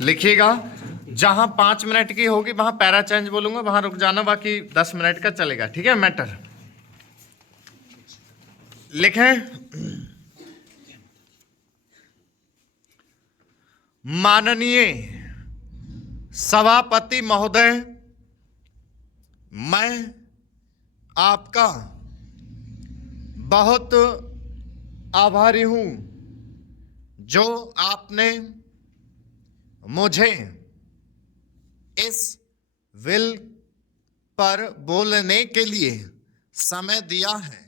लिखिएगा। जहां 5 मिनट की होगी वहां पैरा चेंज बोलूंगा, वहां रुक जाना, बाकी 10 मिनट का चलेगा। ठीक है। मैटर लिखें। माननीय सभापति महोदय, मैं आपका बहुत आभारी हूं जो आपने मुझे इस बिल पर बोलने के लिए समय दिया है।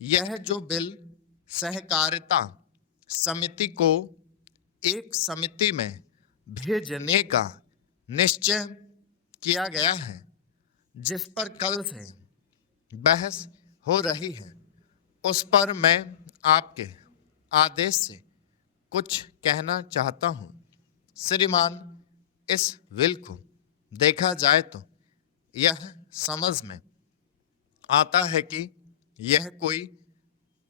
यह जो बिल सहकारिता समिति को एक समिति में भेजने का निश्चय किया गया है, जिस पर कल से बहस हो रही है, उस पर मैं आपके आदेश से कुछ कहना चाहता हूं। श्रीमान, इस बिल को देखा जाए तो यह समझ में आता है कि यह कोई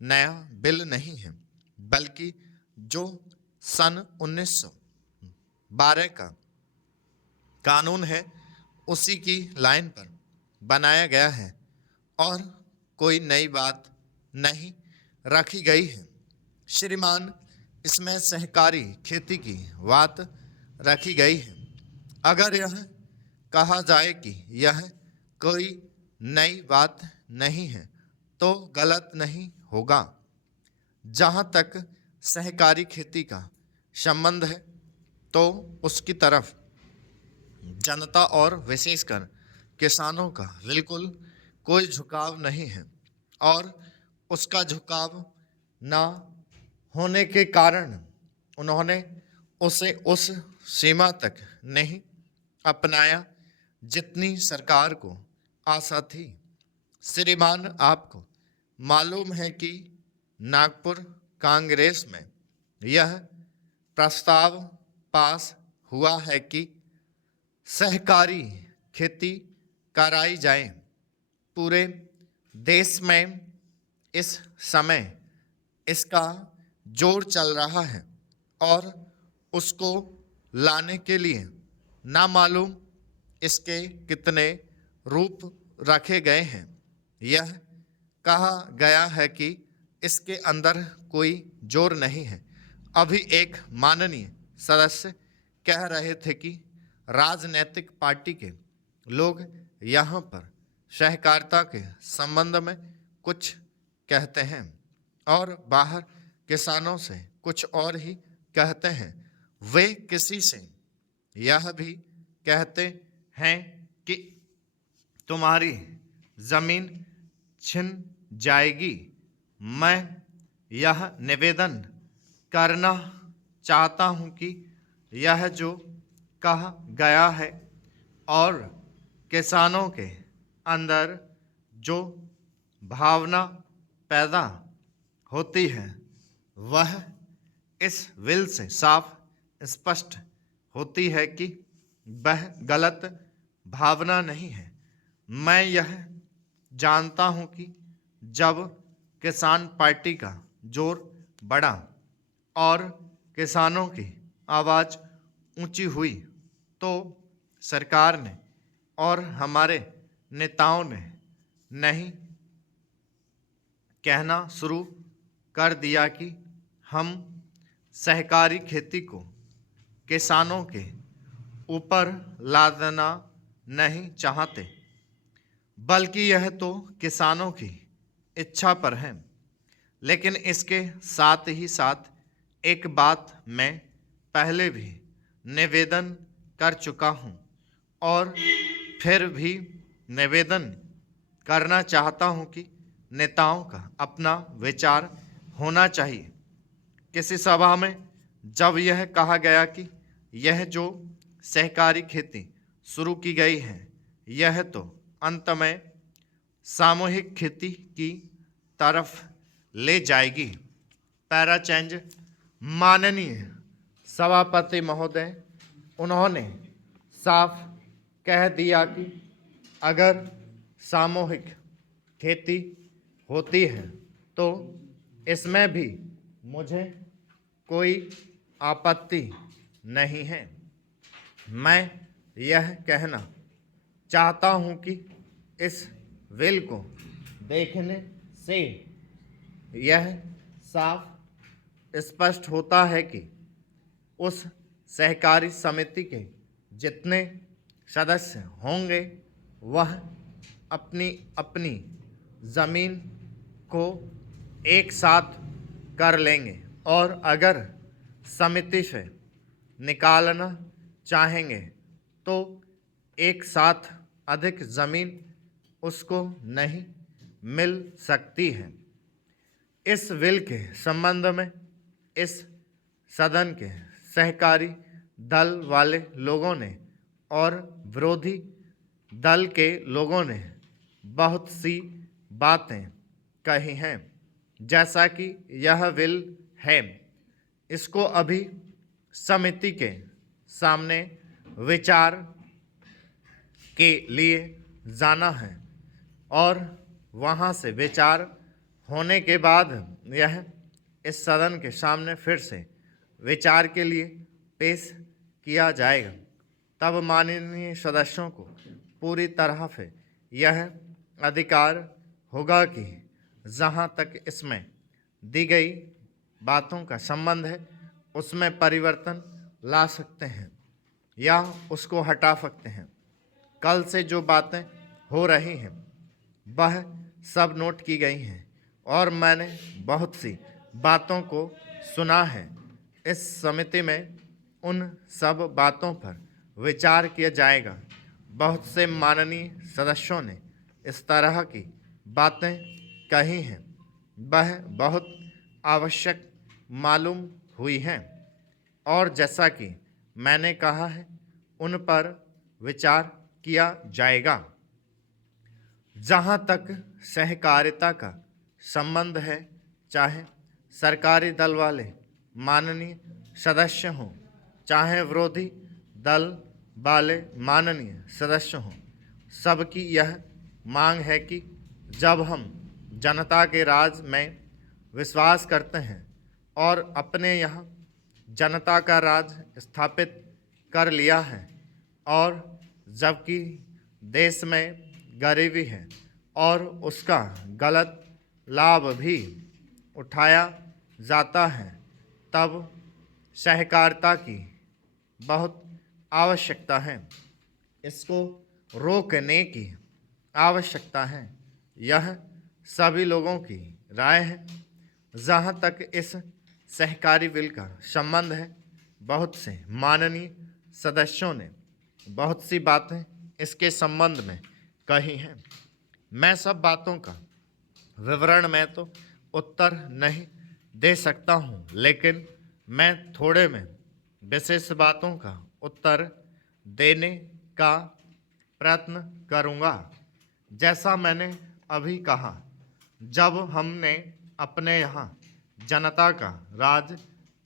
नया बिल नहीं है, बल्कि जो सन 1912 का कानून है उसी की लाइन पर बनाया गया है और कोई नई बात नहीं रखी गई है। श्रीमान, इसमें सहकारी खेती की बात रखी गई है। अगर यह कहा जाए कि यह कोई नई बात नहीं है तो गलत नहीं होगा। जहाँ तक सहकारी खेती का संबंध है तो उसकी तरफ जनता और विशेषकर किसानों का बिल्कुल कोई झुकाव नहीं है और उसका झुकाव ना होने के कारण उन्होंने उसे उस सीमा तक नहीं अपनाया जितनी सरकार को आशा थी। श्रीमान, आपको मालूम है कि नागपुर कांग्रेस में यह प्रस्ताव पास हुआ है कि सहकारी खेती कराई जाए। पूरे देश में इस समय इसका जोर चल रहा है और उसको लाने के लिए ना मालूम इसके कितने रूप रखे गए हैं। यह कहा गया है कि इसके अंदर कोई जोर नहीं है। अभी एक माननीय सदस्य कह रहे थे कि राजनीतिक पार्टी के लोग यहाँ पर सहकारिता के संबंध में कुछ कहते हैं और बाहर किसानों से कुछ और ही कहते हैं। वे किसी से यह भी कहते हैं कि तुम्हारी जमीन छिन जाएगी। मैं यह निवेदन करना चाहता हूं कि यह जो कहा गया है और किसानों के अंदर जो भावना पैदा होती है वह इस बिल से साफ स्पष्ट होती है कि वह गलत भावना नहीं है। मैं यह जानता हूं कि जब किसान पार्टी का जोर बढ़ा और किसानों की आवाज़ ऊंची हुई तो सरकार ने और हमारे नेताओं ने नहीं कहना शुरू कर दिया कि हम सहकारी खेती को किसानों के ऊपर लादना नहीं चाहते, बल्कि यह तो किसानों की इच्छा पर है। लेकिन इसके साथ ही साथ एक बात मैं पहले भी निवेदन कर चुका हूं और फिर भी निवेदन करना चाहता हूं कि नेताओं का अपना विचार होना चाहिए। किसी सभा में जब यह कहा गया कि यह जो सहकारी खेती शुरू की गई है यह तो अंत में सामूहिक खेती की तरफ ले जाएगी। Para change. माननीय सभापति महोदय, उन्होंने साफ कह दिया कि अगर सामूहिक खेती होती है तो इसमें भी मुझे कोई आपत्ति नहीं है। मैं यह कहना चाहता हूँ कि इस विल को देखने से यह साफ स्पष्ट होता है कि उस सहकारी समिति के जितने सदस्य होंगे वह अपनी अपनी ज़मीन को एक साथ कर लेंगे और अगर समिति से निकालना चाहेंगे तो एक साथ अधिक ज़मीन उसको नहीं मिल सकती है। इस विल के संबंध में इस सदन के सहकारी दल वाले लोगों ने और विरोधी दल के लोगों ने बहुत सी बातें कही हैं। जैसा कि यह विल है, इसको अभी समिति के सामने विचार के लिए जाना है और वहाँ से विचार होने के बाद यह इस सदन के सामने फिर से विचार के लिए पेश किया जाएगा। तब माननीय सदस्यों को पूरी तरह से यह अधिकार होगा कि जहाँ तक इसमें दी गई बातों का संबंध है उसमें परिवर्तन ला सकते हैं या उसको हटा सकते हैं। कल से जो बातें हो रही हैं वह सब नोट की गई हैं और मैंने बहुत सी बातों को सुना है। इस समिति में उन सब बातों पर विचार किया जाएगा। बहुत से माननीय सदस्यों ने इस तरह की बातें कही हैं, वह बहुत आवश्यक मालूम हुई हैं और जैसा कि मैंने कहा है उन पर विचार किया जाएगा। जहाँ तक सहकारिता का संबंध है, चाहे सरकारी दल वाले माननीय सदस्य हों, चाहे विरोधी दल वाले माननीय सदस्य हों, सबकी यह मांग है कि जब हम जनता के राज में विश्वास करते हैं और अपने यहाँ जनता का राज स्थापित कर लिया है और जबकि देश में गरीबी है और उसका गलत लाभ भी उठाया जाता है, तब सहकारिता की बहुत आवश्यकता है। इसको रोकने की आवश्यकता है। यह सभी लोगों की राय है। जहाँ तक इस सहकारी बिल का संबंध है, बहुत से माननीय सदस्यों ने बहुत सी बातें इसके संबंध में कही हैं। मैं सब बातों का विवरण में तो उत्तर नहीं दे सकता हूँ, लेकिन मैं थोड़े में विशेष बातों का उत्तर देने का प्रयत्न करूँगा। जैसा मैंने अभी कहा, जब हमने अपने यहाँ जनता का राज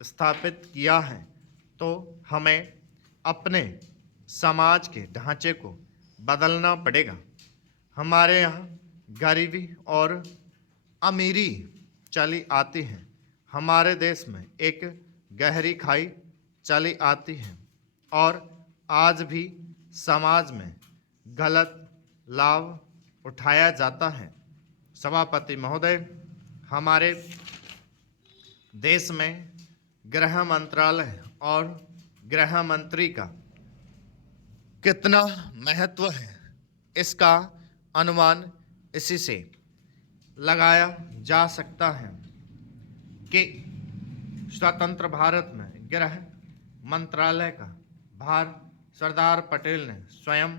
स्थापित किया है तो हमें अपने समाज के ढांचे को बदलना पड़ेगा। हमारे यहाँ गरीबी और अमीरी चली आती है। हमारे देश में एक गहरी खाई चली आती है और आज भी समाज में गलत लाभ उठाया जाता है। सभापति महोदय, हमारे देश में गृह मंत्रालय और गृह मंत्री का कितना महत्व है, इसका अनुमान इसी से लगाया जा सकता है कि स्वतंत्र भारत में गृह मंत्रालय का भार सरदार पटेल ने स्वयं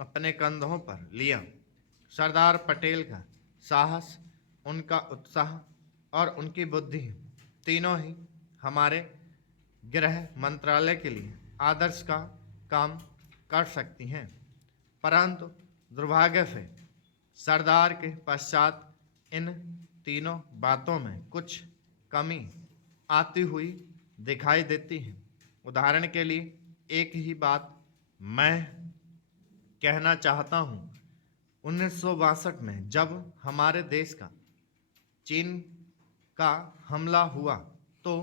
अपने कंधों पर लिया। सरदार पटेल का साहस, उनका उत्साह और उनकी बुद्धि तीनों ही हमारे गृह मंत्रालय के लिए आदर्श का काम कर सकती हैं। परंतु दुर्भाग्य से सरदार के पश्चात इन तीनों बातों में कुछ कमी आती हुई दिखाई देती है। उदाहरण के लिए एक ही बात मैं कहना चाहता हूँ। 1962 में जब हमारे देश का चीन का हमला हुआ तो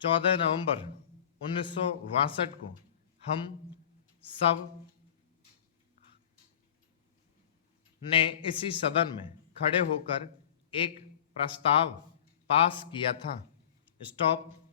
14 नवंबर 1962 को हम सब ने इसी सदन में खड़े होकर एक प्रस्ताव पास किया था, स्टॉप